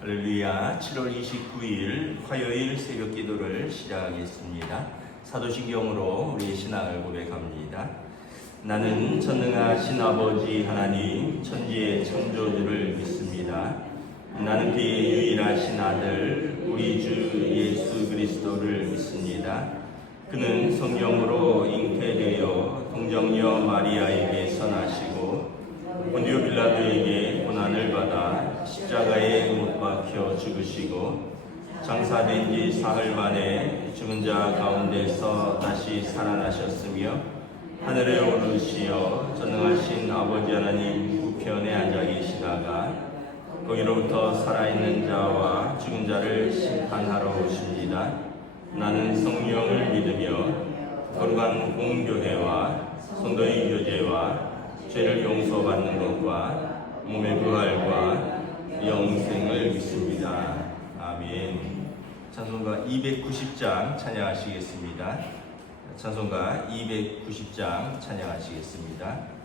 할렐루야. 7월 29일 화요일 새벽 기도를 시작하겠습니다. 사도신경으로 우리의 신앙을 고백합니다. 나는 전능하신 아버지 하나님 천지의 창조주를 믿습니다. 나는 그의 유일하신 아들 우리 주 예수 그리스도를 믿습니다. 그는 성령으로 잉태되어 동정녀 마리아에게 선하시고 본디오 빌라도에게 고난을 받아 십자가에 못 박혀 죽으시고 장사된 지 사흘 만에 죽은 자 가운데서 다시 살아나셨으며 하늘에 오르시어 전능하신 아버지 하나님 우편에 앉아 계시다가 거기로부터 살아있는 자와 죽은 자를 심판하러 오십니다. 나는 성령을 믿으며 거룩한 공교회와 성도의 교제와 죄를 용서받는 것과 몸의 부활과 영생을 믿습니다. 아멘. 찬송가 290장 찬양하시겠습니다. 찬송가 290장 찬양하시겠습니다.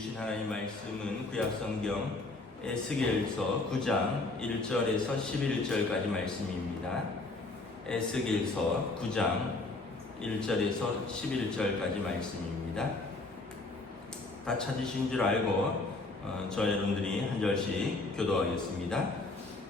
주신 하나님 말씀은 구약성경 에스겔서 9장 1절에서 11절까지 말씀입니다. 에스겔서 9장 1절에서 11절까지 말씀입니다. 다 찾으신 줄 알고 저 여러분들이 한 절씩 교도하겠습니다.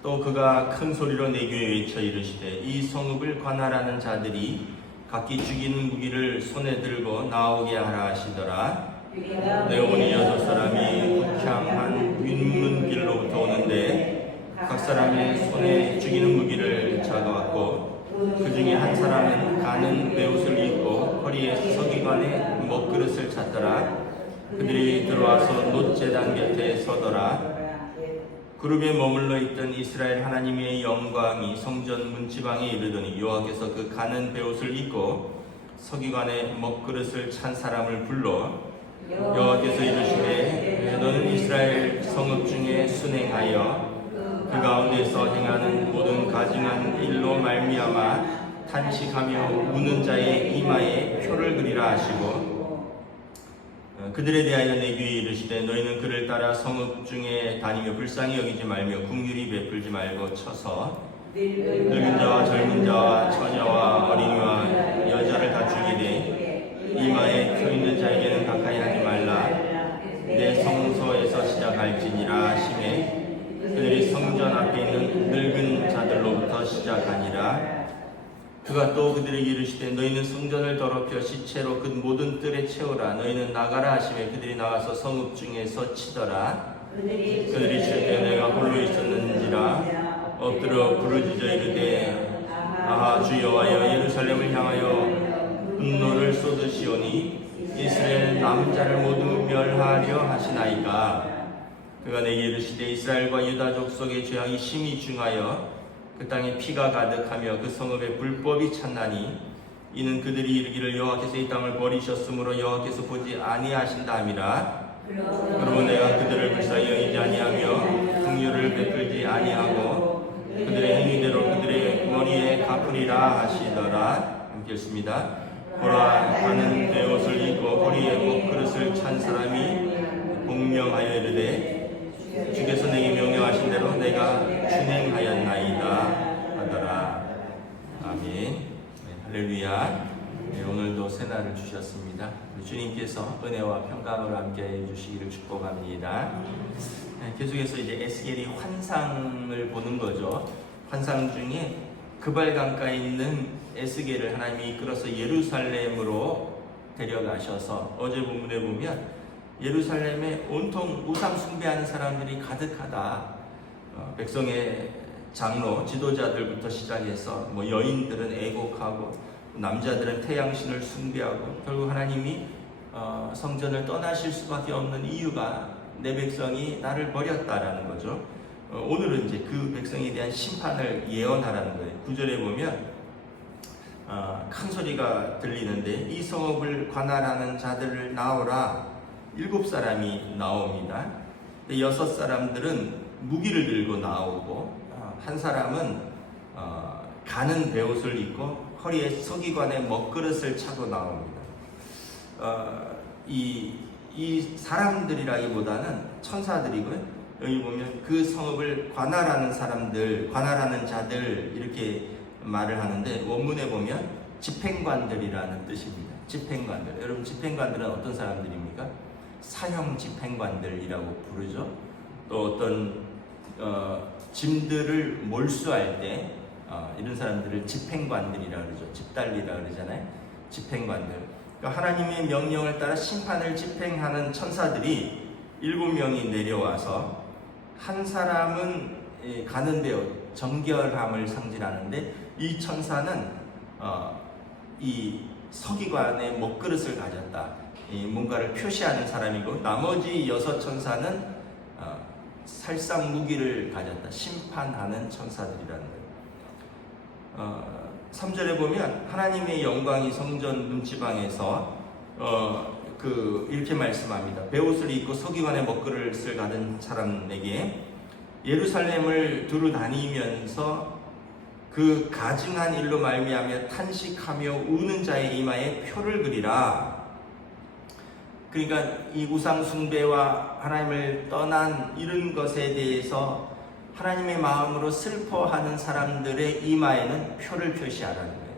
또 그가 큰 소리로 내게 외쳐 이르시되 이 성읍을 관할하는 자들이 각기 죽이는 무기를 손에 들고 나오게 하라 하시더라. 네온이 6사람이 북향한 윗문길로부터 오는데 각 사람의 손에 죽이는 무기를 잡아왔고 그 중에 한 사람은 가는 베옷을 입고 허리에 서기관의 먹그릇을 찼더라. 그들이 들어와서 놋제단 곁에 서더라. 그룹에 머물러 있던 이스라엘 하나님의 영광이 성전 문지방에 이르더니 여호와께서 그 가는 베옷을 입고 서기관의 먹그릇을 찬 사람을 불러 여호와께서 이르시되 너는 이스라엘 성읍 중에 순행하여 그 가운데서 행하는 모든 가증한 일로 말미암아 탄식하며 우는 자의 이마에 표를 그리라 하시고 그들에 대하여 내게 이르시되 너희는 그를 따라 성읍 중에 다니며 불쌍히 여기지 말며 긍휼히 베풀지 말고 쳐서 늙은 자와 젊은 자와 처녀와 어린이와 여자를 다 죽이되 이마에 표 있는 자에게는 가까이 하지 말라. 내 성소에서 시작할지니라 하시매 그들이 성전 앞에 있는 늙은 자들로부터 시작하니라. 그가 또 그들에게 이르시되 너희는 성전을 더럽혀 시체로 그 모든 뜰에 채우라. 너희는 나가라 하시매 그들이 나가서 성읍 중에서 치더라. 그들이 칠 때 내가 홀로 있었는지라 엎드려 부르짖어 이르되 아하 주 여호와여 예루살렘을 향하여 분노를 쏟으시오니 이스라엘 남은 자를 모두 멸하려 하시나이까. 그가 내게 이르시되 이스라엘과 유다 족속의 죄악이 심히 중하여 그 땅에 피가 가득하며 그 성읍에 불법이 찼나니 이는 그들이 이르기를 여호와께서 이 땅을 버리셨으므로 여호와께서 보지 아니하신다 함이라. 그러므로 내가 그들을 불쌍히 여기지 아니하며 긍휼을 베풀지 아니하고 그들의 행위대로 그들의 머리에 갚으리라 하시더라. 함께 읽습니다. 보라 가는 베옷을 입고 허리에 먹그릇을 찬 사람이 공명하여 이르되 주께서 내게 명령하신 대로 내가 준행하였나이다 하더라. 아멘. 네, 할렐루야. 네, 오늘도 새날을 주셨습니다. 주님께서 은혜와 평강으로 함께해 주시기를 축복합니다. 네, 계속해서 이제 에스겔이 환상을 보는 거죠. 환상 중에 그발강가에 있는 에스겔을 하나님이 이끌어서 예루살렘으로 데려가셔서 어제 본문에 보면 예루살렘에 온통 우상 숭배하는 사람들이 가득하다. 백성의 장로, 지도자들부터 시작해서 여인들은 애곡하고 남자들은 태양신을 숭배하고 결국 하나님이 성전을 떠나실 수밖에 없는 이유가 내 백성이 나를 버렸다라는 거죠. 오늘은 이제 그 백성에 대한 심판을 예언하라는 거예요. 9절에 보면 큰 소리가 들리는데 이 성읍을 관할하는 자들을 나오라. 7사람이 나옵니다. 6사람들은 무기를 들고 나오고 한 사람은 가는 베옷을 입고 허리에 서기관의 먹그릇을 차고 나옵니다. 이 사람들이라기보다는 천사들이고요. 여기 보면 그 성읍을 관할하는 사람들, 관할하는 자들 이렇게 말을 하는데 원문에 보면 집행관들이라는 뜻입니다. 집행관들. 여러분 집행관들은 어떤 사람들입니까? 사형 집행관들이라고 부르죠. 또 어떤 짐들을 몰수할 때 이런 사람들을 집행관들이라고 그러죠. 집달리라고 그러잖아요. 집행관들. 그러니까 하나님의 명령을 따라 심판을 집행하는 천사들이 7명이 내려와서 한 사람은 가는 데요 정결함을 상징하는데 이 천사는 이 서기관의 먹그릇을 가졌다. 뭔가를 표시하는 사람이고 나머지 6천사는 살상 무기를 가졌다. 심판하는 천사들이라는 거예요. 3절에 보면 하나님의 영광이 성전 문지방에서 이렇게 말씀합니다. 베옷을 입고 서기관의 먹그릇을 가진 사람에게 예루살렘을 두루 다니면서 그 가증한 일로 말미암아 탄식하며 우는 자의 이마에 표를 그리라. 그러니까 이 우상 숭배와 하나님을 떠난 이런 것에 대해서 하나님의 마음으로 슬퍼하는 사람들의 이마에는 표를 표시하라는 거예요.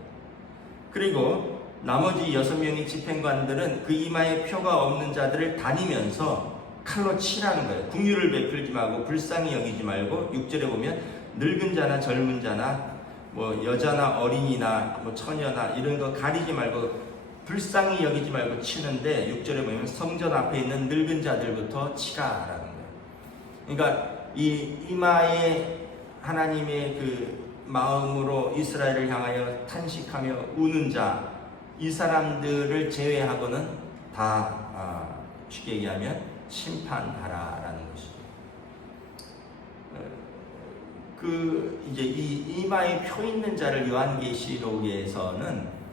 그리고 나머지 6명의 집행관들은 그 이마에 표가 없는 자들을 다니면서 칼로 치라는 거예요. 긍휼을 베풀지 말고 불쌍히 여기지 말고 6절에 보면 늙은 자나 젊은 자나 뭐 여자나 어린이나 뭐 처녀나 이런 거 가리지 말고 불쌍히 여기지 말고 치는데 6절에 보면 성전 앞에 있는 늙은 자들부터 치라라는 거예요. 그러니까 이 이마에 하나님의 그 마음으로 이스라엘을 향하여 탄식하며 우는 자, 이 사람들을 제외하고는 다 쉽게 얘기하면 심판하라라는 것이죠. 그 이제 이 이마에 표 있는 자를 요한계시록에서는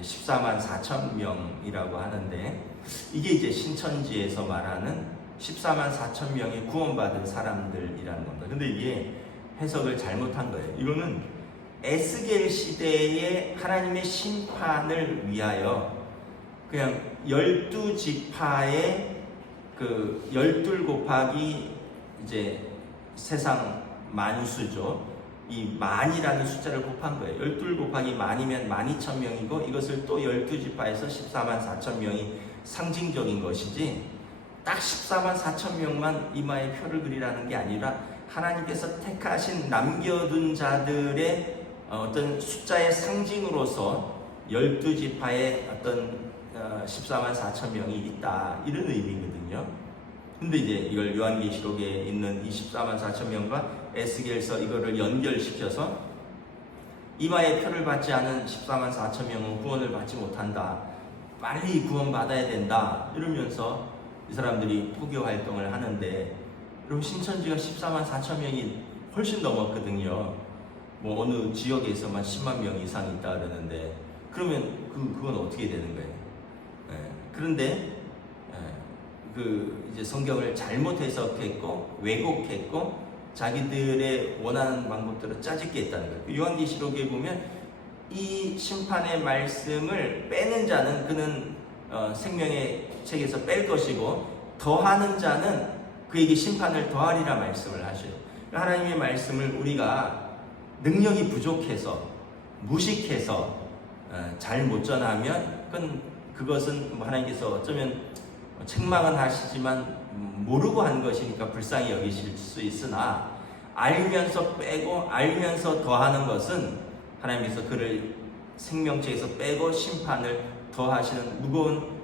14만 4천 명이라고 하는데, 이게 이제 신천지에서 말하는 14만 4천 명이 구원받은 사람들이라는 겁니다. 근데 이게 해석을 잘못한 거예요. 이거는 에스겔 시대의 하나님의 심판을 위하여 그냥 12지파의 그 12 곱하기 이제 세상 만수죠. 이 만이라는 숫자를 곱한 거예요. 12 곱하기 만이면 12,000명이고 이것을 또 12지파에서 14만 4천 명이 상징적인 것이지 딱 14만 4천 명만 이마에 표를 그리라는 게 아니라 하나님께서 택하신 남겨둔 자들의 어떤 숫자의 상징으로서 12지파의 어떤 14만 4천 명이 있다, 이런 의미거든요. 근데 이제 이걸 요한계시록에 있는 24만 4천 명과 에스겔서 이거를 연결시켜서 이마에 표를 받지 않은 14만 4천 명은 구원을 받지 못한다, 빨리 구원받아야 된다, 이러면서 이 사람들이 포교 활동을 하는데, 그럼 신천지가 14만 4천 명이 훨씬 넘었거든요. 뭐 어느 지역에서만 10만 명 이상 있다 그러는데, 그러면 그건 어떻게 되는 거예요? 그런데 그 이제 성경을 잘못 해석했고 왜곡했고 자기들의 원하는 방법대로 짜집게 했다는 거예요. 요한계시록에 보면 이 심판의 말씀을 빼는 자는 그는 생명의 책에서 뺄 것이고 더하는 자는 그에게 심판을 더하리라 말씀을 하셔요. 하나님의 말씀을 우리가 능력이 부족해서 무식해서 잘 못 전하면 그것은 하나님께서 어쩌면 책망은 하시지만 모르고 한 것이니까 불쌍히 여기실 수 있으나, 알면서 빼고 알면서 더하는 것은 하나님께서 그를 생명체에서 빼고 심판을 더하시는 무거운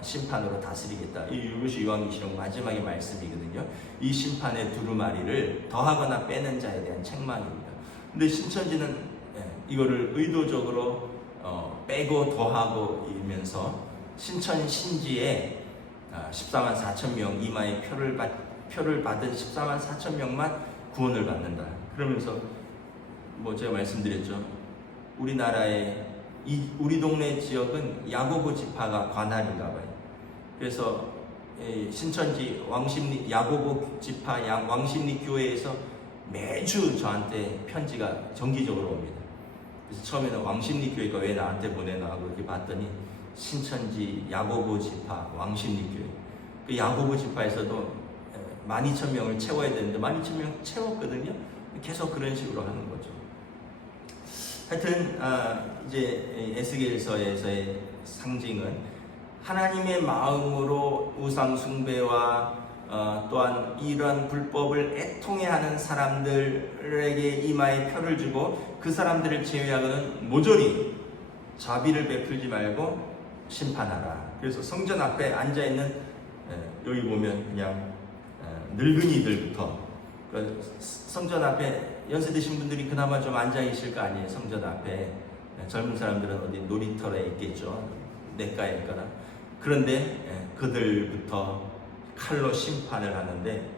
심판으로 다스리겠다. 이것이 요한계시록 마지막의 말씀이거든요. 이 심판의 두루마리를 더하거나 빼는 자에 대한 책망입니다. 근데 신천지는 이거를 의도적으로 빼고 더하고 이면서 신천 신지에 14만 4천 명 이마에 표를 받은 14만 4천 명만 구원을 받는다. 그러면서 뭐 제가 말씀드렸죠. 우리나라의 우리 동네 지역은 야고보 지파가 관할인가 봐요. 그래서 신천지 왕십리 야고보 지파 왕십리 교회에서 매주 저한테 편지가 정기적으로 옵니다. 그래서 처음에는 왕십리 교회가 왜 나한테 보내나 하고 이렇게 봤더니 신천지 야고보 지파 왕십리 교회, 그 야고보 지파에서도 12,000명을 채워야 되는데 12,000명 채웠거든요. 계속 그런 식으로 하는 거죠. 하여튼 이제 에스겔서에서의 상징은 하나님의 마음으로 우상 숭배와 또한 이러한 불법을 애통해하는 사람들에게 이마에 표를 주고 그 사람들을 제외하고는 모조리 자비를 베풀지 말고 심판하라. 그래서 성전 앞에 앉아있는 여기 보면 그냥 늙은이들부터 성전 앞에 연세 드신 분들이 그나마 좀 앉아계실 거 아니에요. 성전 앞에 젊은 사람들은 어디 놀이터에 있겠죠. 냇가에 있거나. 그런데 그들부터 칼로 심판을 하는데,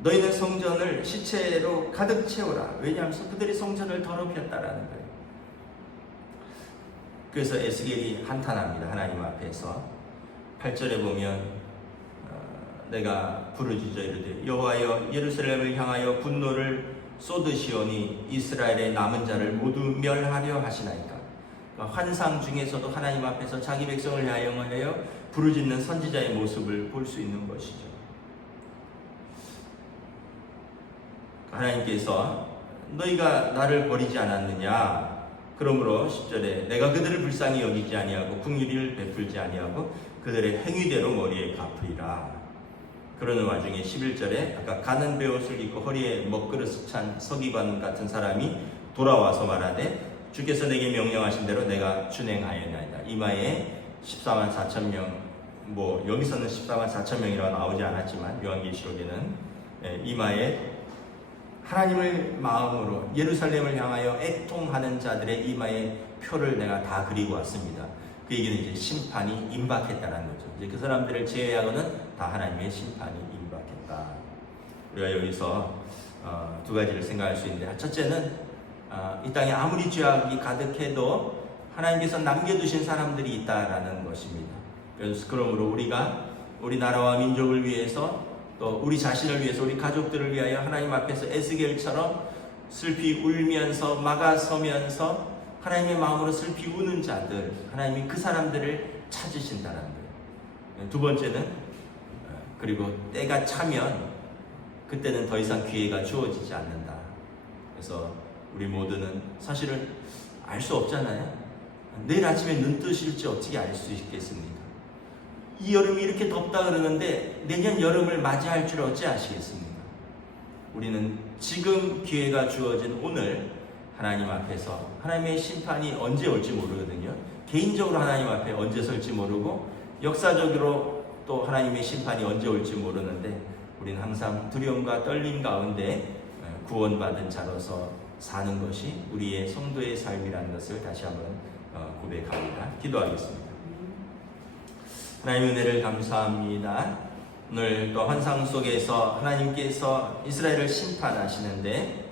너희는 성전을 시체로 가득 채우라. 왜냐하면 그들이 성전을 더럽혔다라는 거예요. 그래서 에스겔이 한탄합니다. 하나님 앞에서 8절에 보면 내가 부르짖어 이르되 여호와여 예루살렘을 향하여 분노를 쏟으시오니 이스라엘의 남은 자를 모두 멸하려 하시나이까. 환상 중에서도 하나님 앞에서 자기 백성을 향하여 부르짖는 선지자의 모습을 볼 수 있는 것이죠. 하나님께서 너희가 나를 버리지 않았느냐? 그러므로 10절에 내가 그들을 불쌍히 여기지 아니하고 긍휼을 베풀지 아니하고 그들의 행위대로 머리에 갚으리라. 그러는 와중에 11절에 아까 가는 베옷을 입고 허리에 먹그릇을 찬 서기관 같은 사람이 돌아와서 말하되 주께서 내게 명령하신 대로 내가 준행하였나이다. 이마에 14만 4천 명, 여기서는 14만 4천 명이라고 나오지 않았지만 요한계시록에는 이마에 하나님을 마음으로 예루살렘을 향하여 애통하는 자들의 이마에 표를 내가 다 그리고 왔습니다. 그 얘기는 이제 심판이 임박했다는 거죠. 이제 그 사람들을 제외하고는 다 하나님의 심판이 임박했다. 우리가 여기서 두 가지를 생각할 수 있는데, 첫째는 이 땅에 아무리 죄악이 가득해도 하나님께서 남겨두신 사람들이 있다라는 것입니다. 그러므로 우리가 우리 나라와 민족을 위해서 또 우리 자신을 위해서 우리 가족들을 위하여 하나님 앞에서 에스겔처럼 슬피 울면서 막아서면서 하나님의 마음으로 슬피 우는 자들, 하나님이 그 사람들을 찾으신다는 거예요. 두 번째는 그리고 때가 차면 그때는 더 이상 기회가 주어지지 않는다. 그래서 우리 모두는 사실은 알 수 없잖아요. 내일 아침에 눈 뜨실지 어떻게 알 수 있겠습니까? 이 여름이 이렇게 덥다 그러는데 내년 여름을 맞이할 줄 어찌 아시겠습니까? 우리는 지금 기회가 주어진 오늘 하나님 앞에서 하나님의 심판이 언제 올지 모르거든요. 개인적으로 하나님 앞에 언제 설지 모르고 역사적으로 또 하나님의 심판이 언제 올지 모르는데 우리는 항상 두려움과 떨림 가운데 구원받은 자로서 사는 것이 우리의 성도의 삶이라는 것을 다시 한번 고백합니다. 기도하겠습니다. 하나님의 은혜를 감사합니다. 오늘 또 환상 속에서 하나님께서 이스라엘을 심판하시는데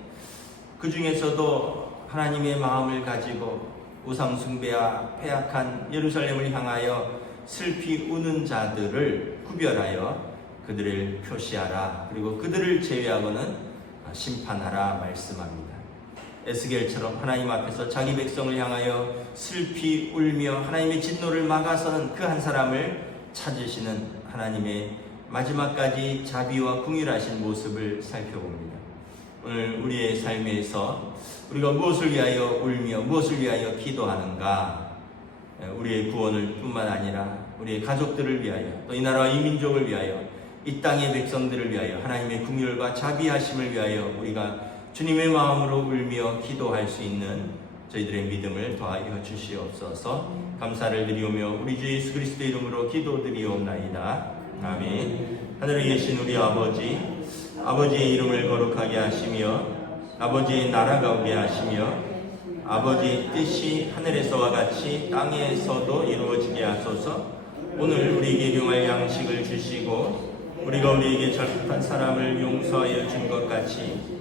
그 중에서도 하나님의 마음을 가지고 우상 숭배와 패악한 예루살렘을 향하여 슬피 우는 자들을 구별하여 그들을 표시하라. 그리고 그들을 제외하고는 심판하라 말씀합니다. 에스겔처럼 하나님 앞에서 자기 백성을 향하여 슬피 울며 하나님의 진노를 막아서는 그 한 사람을 찾으시는 하나님의 마지막까지 자비와 긍휼하신 모습을 살펴봅니다. 오늘 우리의 삶에서 우리가 무엇을 위하여 울며 무엇을 위하여 기도하는가? 우리의 구원을 뿐만 아니라 우리의 가족들을 위하여 또 이 나라와 이 민족을 위하여 이 땅의 백성들을 위하여 하나님의 긍휼과 자비하심을 위하여 우리가 주님의 마음으로 울며 기도할 수 있는 저희들의 믿음을 더하여 주시옵소서. 감사를 드리오며 우리 주 예수 그리스도의 이름으로 기도드리옵나이다. 아멘. 하늘에 계신 우리 아버지, 아버지의 이름을 거룩하게 하시며 아버지의 나라가 오게 하시며 아버지의 뜻이 하늘에서와 같이 땅에서도 이루어지게 하소서. 오늘 우리에게 일용할 양식을 주시고 우리가 우리에게 잘못한 사람을 용서하여 준 것 같이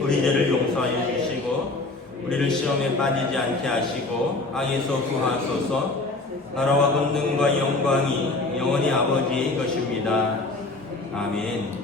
우리 죄를 용서하여 주시고 우리를 시험에 빠지지 않게 하시고 악에서 구하소서. 나라와 권능과 영광이 영원히 아버지의 것입니다. 아멘.